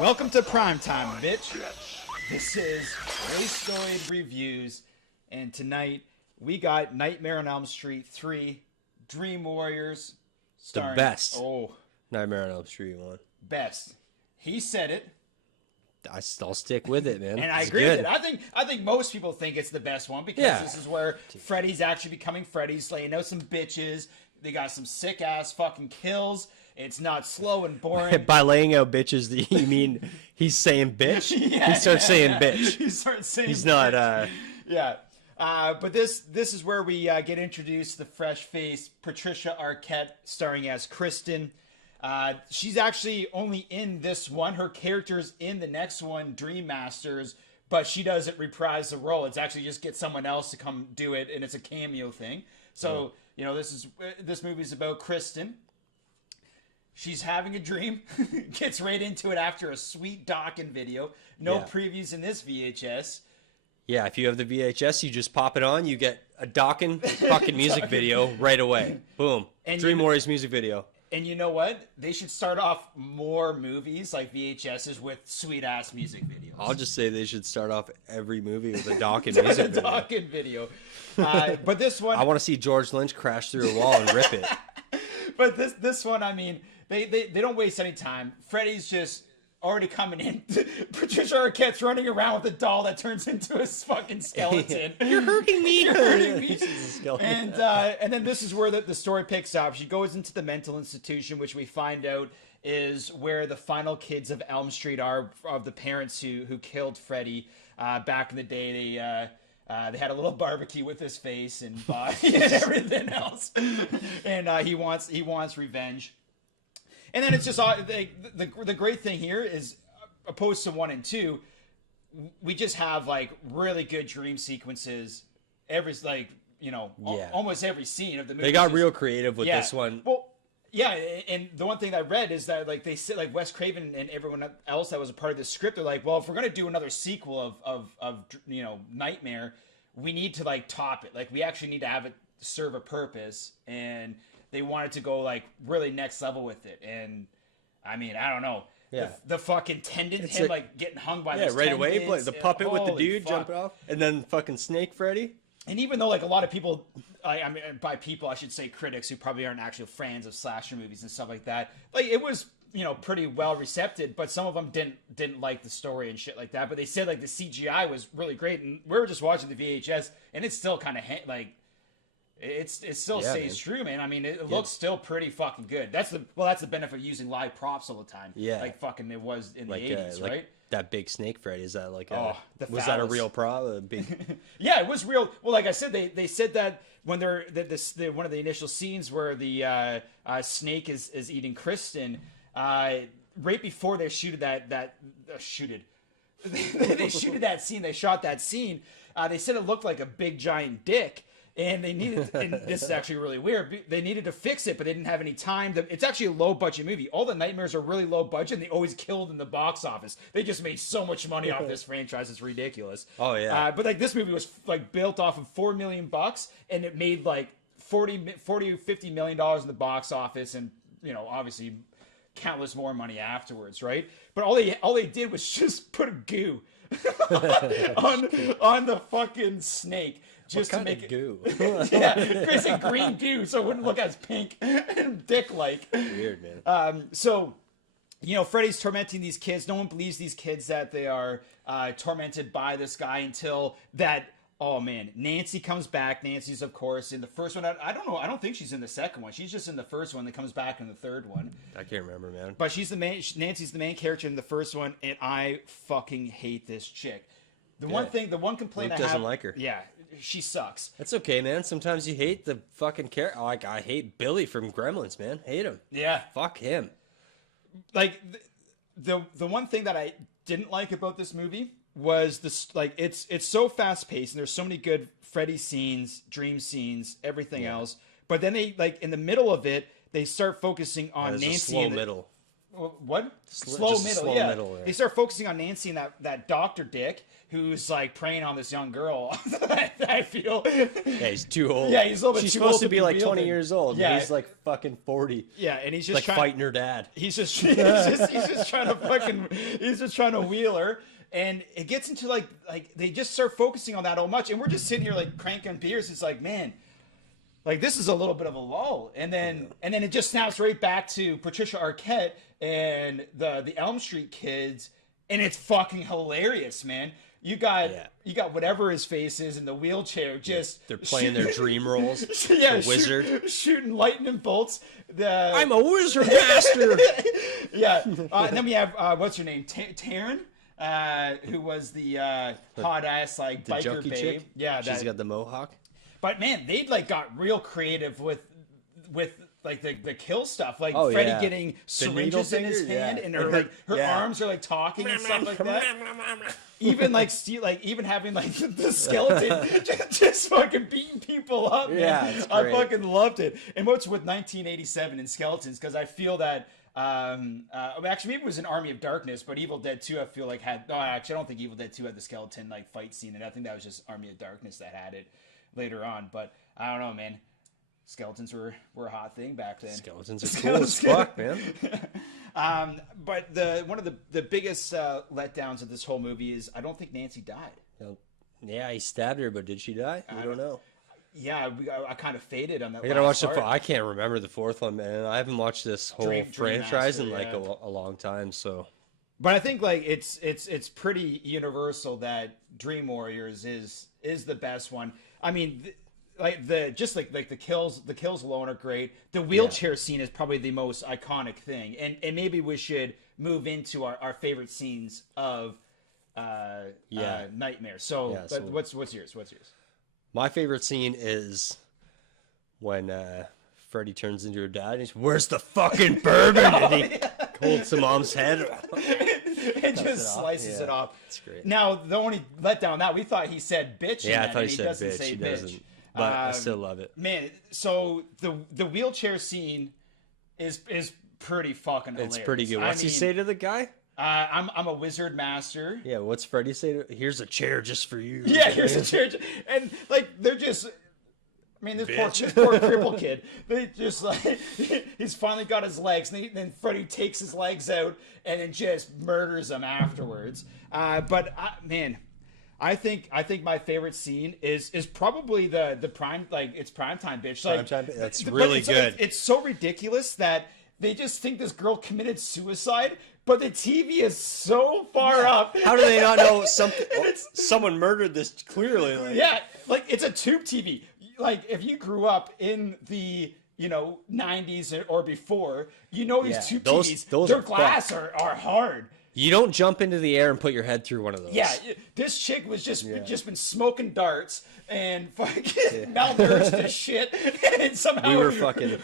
Welcome to Primetime, bitch. This is Wastoid Reviews, and tonight we got Nightmare on Elm Street 3, Dream Warriors, starring... The best. Oh. Nightmare on Elm Street 1. Best. He said it. I'll stick with it, man. And I It's agree good. with it. I think most people think it's the best one because this is where Freddy's actually becoming Freddy, slaying out some bitches. They got some sick-ass fucking kills. It's not slow and boring. By laying out bitches, you mean he's saying bitch? He starts saying bitch. He starts saying He's bitch. not, Yeah. But this is where we get introduced to the fresh-faced Patricia Arquette starring as Kristen. She's actually only in this one. Her character's in the next one, Dream Masters, but she doesn't reprise the role. It's actually just get someone else to come do it, and it's a cameo thing. So, this movie's about Kristen. She's having a dream, gets right into it after a sweet Dawkins video. No previews in this VHS. Yeah, if you have the VHS, you just pop it on, you get a Dawkins fucking music video right away. Boom. And Dream Warriors music video. And you know what? They should start off more movies like VHSs with sweet-ass music videos. I'll just say they should start off every movie with a Dawkins music video. Dawkins video. But this one... I want to see George Lynch crash through a wall and rip it. But this one, I mean, they don't waste any time. Freddy's just already coming in. Patricia Arquette's running around with a doll that turns into a fucking skeleton. You're hurting me. You're hurting me. She's a skeleton. And then this is where the story picks up. She goes into the mental institution, which we find out is where the final kids of Elm Street are, of the parents who killed Freddy back in the day. They had a little barbecue with his face and body and everything else, and he wants revenge. And then it's just the great thing here is, opposed to 1 and 2, we just have like really good dream sequences. Almost every scene of the movie. They got real creative with this one. Well, yeah, and the one thing I read is that like they said, like Wes Craven and everyone else that was a part of the script, they're like, well, if we're gonna do another sequel of Nightmare, we need to like top it. Like we actually need to have it serve a purpose, and they wanted to go like really next level with it. And I mean, I don't know. Yeah. The fucking tendon, getting hung by those right tendons, away. The puppet with the dude fuck. jumping off, and then fucking Snake Freddy. And even though like a lot of people, I mean by people I should say critics who probably aren't actual fans of slasher movies and stuff like that, like it was pretty well received, but some of them didn't like the story and shit like that. But they said like the CGI was really great, and we were just watching the VHS, and it's still kind of like it still stays true, man. I mean, it looks still pretty fucking good. That's the benefit of using live props all the time. Yeah, like fucking it was in the 80s, right? That big Snake Freddy, is that like was that a real prop? Yeah, it was real. Well, like I said, they said that when one of the initial scenes where the Snake is eating Kristen, right before they shooted that scene, they shot that scene. They said it looked like a big giant dick. And they needed, and this is actually really weird, they needed to fix it, but they didn't have any time. It's actually a low-budget movie. All the Nightmares are really low budget, and they always killed in the box office. They just made so much money off this franchise, it's ridiculous. Oh, yeah. But like this movie was like built off of $4 million, and it made like $40 or $50 million in the box office, and obviously countless more money afterwards, right? But all they did was just put a goo on the fucking snake. Just what to make of goo? Yeah, basically green goo, so it wouldn't look as pink and dick-like. Weird, man. So, Freddy's tormenting these kids. No one believes these kids that they are tormented by this guy until that. Oh man, Nancy comes back. Nancy's of course in the first one. I don't know. I don't think she's in the second one. She's just in the first one. That comes back in the third one. I can't remember, man. But she's the main. Nancy's the main character in the first one, and I fucking hate this chick. The one complaint Luke I have. doesn't like her. Yeah. She sucks. That's okay, man. Sometimes you hate the fucking character. Like, I hate Billy from Gremlins, man. Hate him. Yeah. Fuck him. Like, the one thing that I didn't like about this movie was this. Like, it's so fast paced, and there's so many good Freddy scenes, dream scenes, everything else. But then they in the middle of it, they start focusing on Nancy. A slow middle. what? Slow just a middle, slow yeah. middle there. They start focusing on Nancy and that Dr. Dick who's like preying on this young girl. I feel. Yeah, he's too old. Yeah, he's a little bit She's too supposed old to be like 20 wielding. years old. Yeah. And he's like fucking 40. Yeah, and he's just Like trying, fighting her dad. he's just trying to wheel her. And it gets into like they just start focusing on that all much, and we're just sitting here like cranking beers. It's like, man, like this is a little bit of a lull, and then it just snaps right back to Patricia Arquette and the Elm Street kids, and it's fucking hilarious, man. You got whatever his face is in the wheelchair, just They're playing their dream roles. Yeah, the wizard shooting lightning bolts. I'm a wizard master. Yeah, and then we have what's her name, Taryn, who was the hot ass like The biker junkie babe. chick. Yeah, She's got the mohawk. But man, they'd like got real creative with like the kill stuff, like Oh, Freddy yeah. getting syringes in his finger? hand, Yeah. and her Yeah. arms are like talking and stuff like that. Even like even having like the skeleton just fucking beating people up. Man. Yeah, it's I great. fucking loved it. And what's with 1987 and skeletons? Because I feel that. Actually, maybe it was an Army of Darkness, but Evil Dead 2, I feel like had. No, actually, I don't think Evil Dead 2 had the skeleton like fight scene, and I think that was just Army of Darkness that had it later on. But I don't know, man. Skeletons were a hot thing back then. Skeletons are cool as fuck, man. But one of the biggest letdowns of this whole movie is I don't think Nancy died. Yeah, he stabbed her, but did she die? I don't know. Yeah, I kind of faded on that. I gotta watch last part. I can't remember the fourth one, man. I haven't watched this whole Dream franchise in Master, like yeah. a long time, so. But I think like it's pretty universal that Dream Warriors is the best one. I mean, the kills alone are great. The wheelchair scene is probably the most iconic thing, and maybe we should move into our favorite scenes of Nightmare. So, Yeah, so- what's yours? What's yours? My favorite scene is when Freddy turns into her dad and he's, "Where's the fucking bourbon?" And he holds the mom's head. It just slices it off. It's great. Now, the only letdown that we thought he said bitch. in Yeah, I that, thought and he said doesn't bitch. say He bitch. doesn't. But I still love it. Man, so the wheelchair scene is pretty fucking hilarious. It's pretty good. What's he say to the guy? I'm a wizard master. Yeah, what's Freddy say to? "Here's a chair just for you." Yeah, here's a church, and like they're just. I mean, this poor cripple kid. They just like he's finally got his legs, and then Freddy takes his legs out and then just murders him afterwards. Man, I think my favorite scene is probably the prime, like it's primetime bitch. Like That's but really it's, good. It's so ridiculous that they just think this girl committed suicide, but the TV is so far up. How do they not know something? Someone murdered this clearly. Like. Yeah, like it's a tube TV. Like if you grew up in the 90s or before, these tube TVs, their glass are hard. You don't jump into the air and put your head through one of those. Yeah, this chick was just been smoking darts and fucking malnourished as shit, and somehow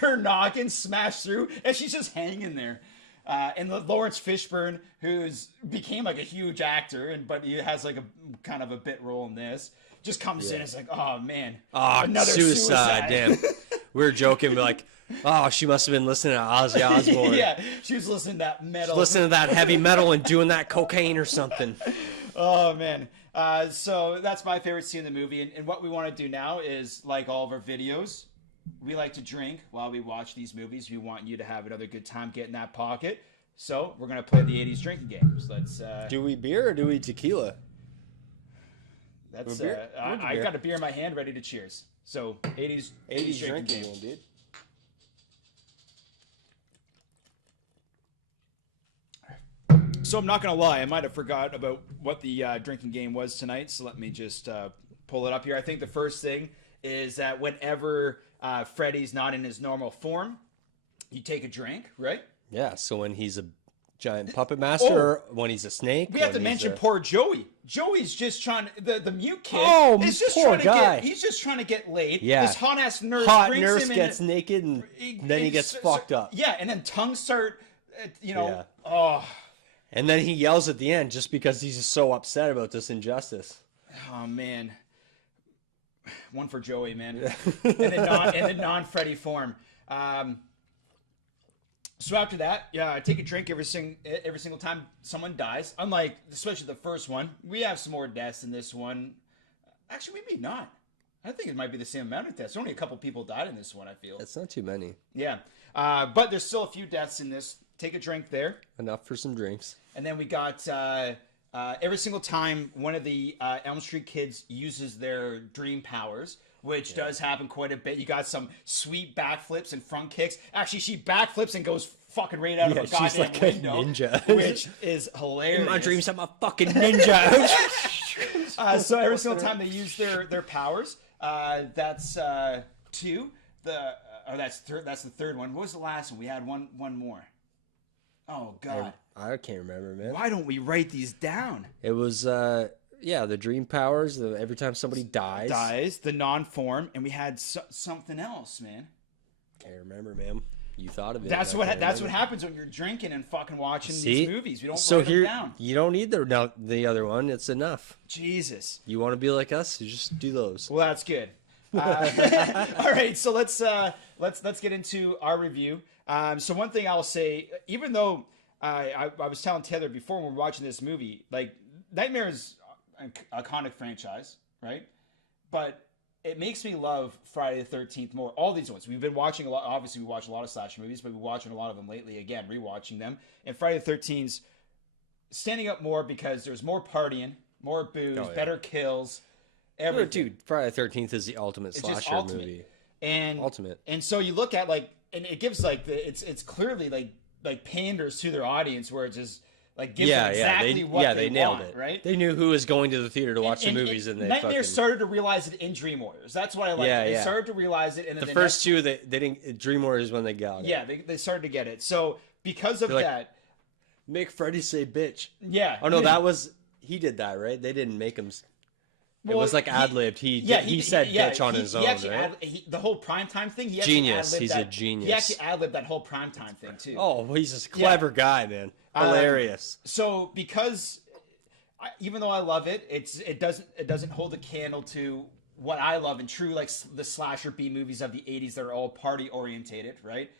her noggin smashed through, and she's just hanging there. And Lawrence Fishburne, who's became like a huge actor, but he has like a kind of a bit role in this, just comes in and is like, oh man, another suicide. Damn. We were joking, like, oh, she must have been listening to Ozzy Osbourne. Yeah, she was listening to that metal. Listening to that heavy metal and doing that cocaine or something. Oh man. So that's my favorite scene in the movie, and what we want to do now is, like all of our videos, we like to drink while we watch these movies. We want you to have another good time getting that pocket. So we're gonna play the 80s drinking games. Let's. Do we beer or do we tequila? That's. I got a beer in my hand, ready to cheers. So 80s drinking game, dude. So I'm not gonna lie, I might have forgot about what the drinking game was tonight. So let me just pull it up here. I think the first thing is that whenever Freddy's not in his normal form, you take a drink, right? Yeah. So when he's a giant puppet master, when he's a snake, we have to mention poor Joey. Joey's just trying the mute kid. Oh, is just poor trying to guy. He's just trying to get laid. Yeah. This hot ass nurse gets naked and then he gets fucked up. Yeah, and then tongues start, Yeah. Oh. And then he yells at the end just because he's just so upset about this injustice. Oh man, one for Joey, man. In the non-Freddy form. So after that, yeah, I take a drink every single time someone dies. Unlike, especially the first one, we have some more deaths in this one. Actually, maybe not. I think it might be the same amount of deaths. Only a couple people died in this one, I feel. That's not too many. Yeah. But there's still a few deaths in this. Take a drink there. Enough for some drinks. And then we got every single time one of the Elm Street kids uses their dream powers, which does happen quite a bit. You got some sweet backflips and front kicks. Actually, she backflips and goes fucking right out of a goddamn she's like window, a ninja. which is hilarious. In my dreams, I'm a fucking ninja. So every single time they use their powers, that's two. That's the third one. What was the last one? We had one more. Oh God, I can't remember, man. why don't we write these down? It was the dream powers. Every time somebody dies, The non-form, and we had something else, man. Can't remember, man. You thought of it. That's what happens when you're drinking and fucking watching these movies. We don't so write them here down. you don't need the other one. It's enough. Jesus. You want to be like us? You just do those. Well, that's good. All right, so let's get into our review. So one thing I'll say, even though I was telling Taylor before when we were watching this movie, like Nightmare is an iconic franchise, right? But it makes me love Friday the 13th more. All these ones. We've been watching a lot. Obviously, we watch a lot of slasher movies, but we've been watching a lot of them lately. Again, rewatching them. And Friday the 13th's standing up more because there's more partying, more booze, better kills. Everything. Dude, Friday the 13th is the ultimate slasher movie. And so you look at and it gives it's clearly like panders to their audience where it just like gives them exactly what they nailed want, it, right? They knew who was going to the theater to watch the movies, and they Nightmare started to realize it in Dream Warriors. That's what I like. They started to realize it, and then the first two they didn't. Dream Warriors when they got it. Yeah, they started to get it. So because of that, make Freddy say bitch. Yeah. Oh no, he did that, right? They didn't make him. It was like ad-libbed. He said bitch on his own, right? The whole primetime thing, genius. He's a genius. He actually ad-libbed that whole primetime thing, too. Oh, well, he's a clever guy, man. Hilarious. So, because, even though I love it, it doesn't hold a candle to what I love in true, like, the slasher B movies of the 80s that are all party-orientated, right?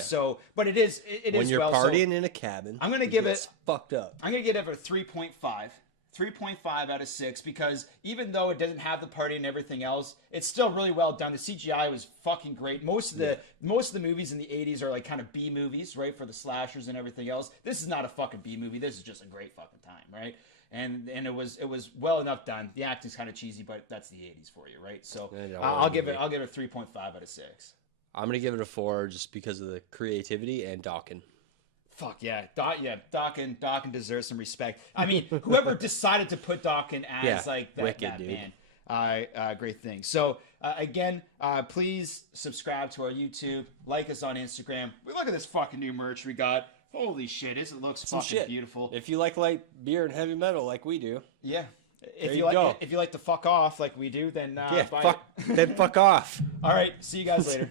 So, but it is when you're partying in a cabin, I'm going to give it... fucked up. I'm going to give it a 3.5. 3.5 out of 6 because even though it doesn't have the party and everything else, it's still really well done. The CGI was fucking great. Most of the movies in the 80s are like kind of B movies, right, for the slashers and everything else. This is not a fucking B movie. This is just a great fucking time, right? And it was well enough done. The acting's kind of cheesy, but that's the 80s for you, right? So I'll give it a 3.5 out of 6. I'm gonna give it a 4 just because of the creativity and Dawkins. Fuck yeah, Dawkins deserves some respect. I mean, whoever decided to put Dawkins as like that, wicked, dude. Man, great thing. So again, please subscribe to our YouTube, like us on Instagram. Look at this fucking new merch we got. Holy shit, it looks fucking beautiful. If you like light beer and heavy metal like we do, yeah. If you like to fuck off like we do, then then fuck off. All right, see you guys later.